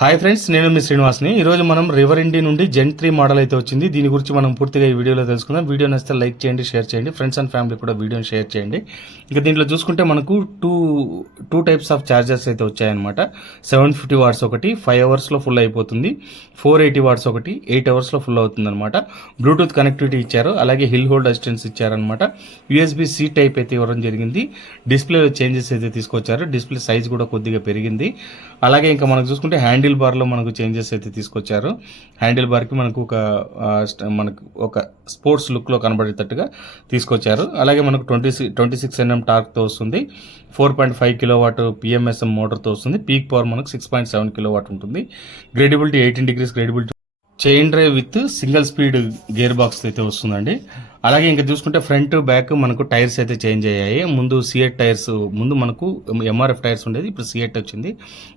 Hi friends, నేను మీ శ్రీనివాస్ని. ఈరోజు మనం రివర్ ఇండి నుండి జెన్ 3 మోడల్ అయితే వచ్చింది. దీని గురించి మనం పూర్తిగా ఈ వీడియోలో తెలుసుకుందాం. వీడియో నచ్చితే లైక్ చేయండి, షేర్ చేయండి, ఫ్రెండ్స్ అండ్ ఫ్యామిలీ కూడా వీడియోని షేర్ చేయండి. ఇక దీంట్లో చూసుకుంటే మనకు టూ టైప్స్ ఆఫ్ ఛార్జర్స్ అయితే వచ్చాయన్నమాట. 750 వాట్స్ ఒకటి 5 అవర్స్లో ఫుల్ అయిపోతుంది, 480 వాట్స్ ఒకటి 8 అవర్స్లో ఫుల్ అవుతుంది అనమాట. బ్లూటూత్ కనెక్టివిటీ ఇచ్చారు, అలాగే హిల్ హోల్డ్ అసిస్టెన్స్ ఇచ్చారనమాట. USB-C టైప్ అయితే ఇవ్వడం జరిగింది. డిస్ప్లేలో చేంజెస్ అయితే తీసుకొచ్చారు, డిస్ప్లే సైజ్ కూడా కొద్దిగా పెరిగింది. అలాగే ఇంకా మనకు చూసుకుంటే హ్యాండిల్ బార్లో మనకు చేంజెస్ అయితే తీసుకొచ్చారు. హ్యాండిల్ బార్కి మనకు ఒక స్పోర్ట్స్ లుక్లో కనబడేటట్టుగా తీసుకొచ్చారు. అలాగే మనకు 26 nm టార్క్తో వస్తుంది, 4.5 kW PMSM మోటార్తో వస్తుంది. పీక్ పవర్ మనకు 6.7 kW ఉంటుంది. Gradability 18 degrees gradability, chain drive with single speed gear box అయితే వస్తుందండి. అలాగే ఇంకా చూసుకుంటే ఫ్రంట్ బ్యాక్ మనకు టైర్స్ అయితే చేంజ్ అయ్యాయి. ముందు సిఎట్ టైర్స్, ముందు మనకు MRF టైర్స్ ఉండేది, ఇప్పుడు సిఎట్ వచ్చింది.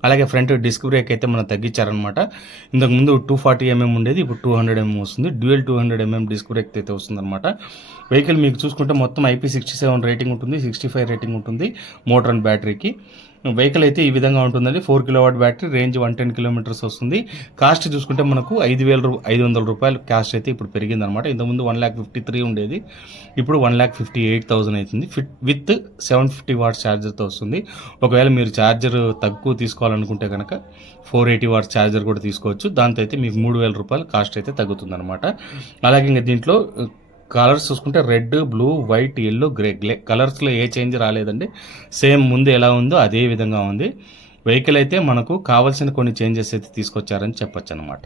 అలాగే ఫ్రంట్ డిస్క్ బ్రేక్ అయితే మనం తగ్గించారనమాట. ఇంతకు ముందు 240 mm ఉండేది, ఇప్పుడు 200 mm వస్తుంది. డ్యూయల్ 200 mm డిస్క్ బ్రేక్ అయితే వస్తుంది అనమాట. వెహికల్ మీకు చూసుకుంటే మొత్తం IP67 రేటింగ్ ఉంటుంది, 65 రేటింగ్ ఉంటుంది మోటార్ అండ్ బ్యాటరీకి. వెహికల్ అయితే ఈ విధంగా ఉంటుందండి. 4 kW బ్యాటరీ, రేంజ్ 110 kilometers వస్తుంది. కాస్ట్ చూసుకుంటే మనకు 5,500 రూపాయలు కాస్ట్ అయితే ఇప్పుడు పెరిగిందనమాట. ఇంతకుముందు 1,53,000 ఉండేది, ఇప్పుడు 1,58,000 అవుతుంది. విత్ 750 వాట్స్ ఛార్జర్తో వస్తుంది. ఒకవేళ మీరు ఛార్జర్ తక్కువ తీసుకోవాలనుకుంటే కనుక 480 వాట్స్ ఛార్జర్ కూడా తీసుకోవచ్చు. దాంతో అయితే మీకు 3,000 రూపాయలు కాస్ట్ అయితే తగ్గుతుందనమాట. అలాగే ఇంకా దీంట్లో కలర్స్ చూసుకుంటే red, blue, white, yellow, grey కలర్స్లో ఏ చేంజ్ రాలేదండి. సేమ్ ముందు ఎలా ఉందో అదే విధంగా ఉంది. వెహికల్ అయితే మనకు కావాల్సిన కొన్ని చేంజెస్ అయితే తీసుకొచ్చారని చెప్పొచ్చు అనమాట.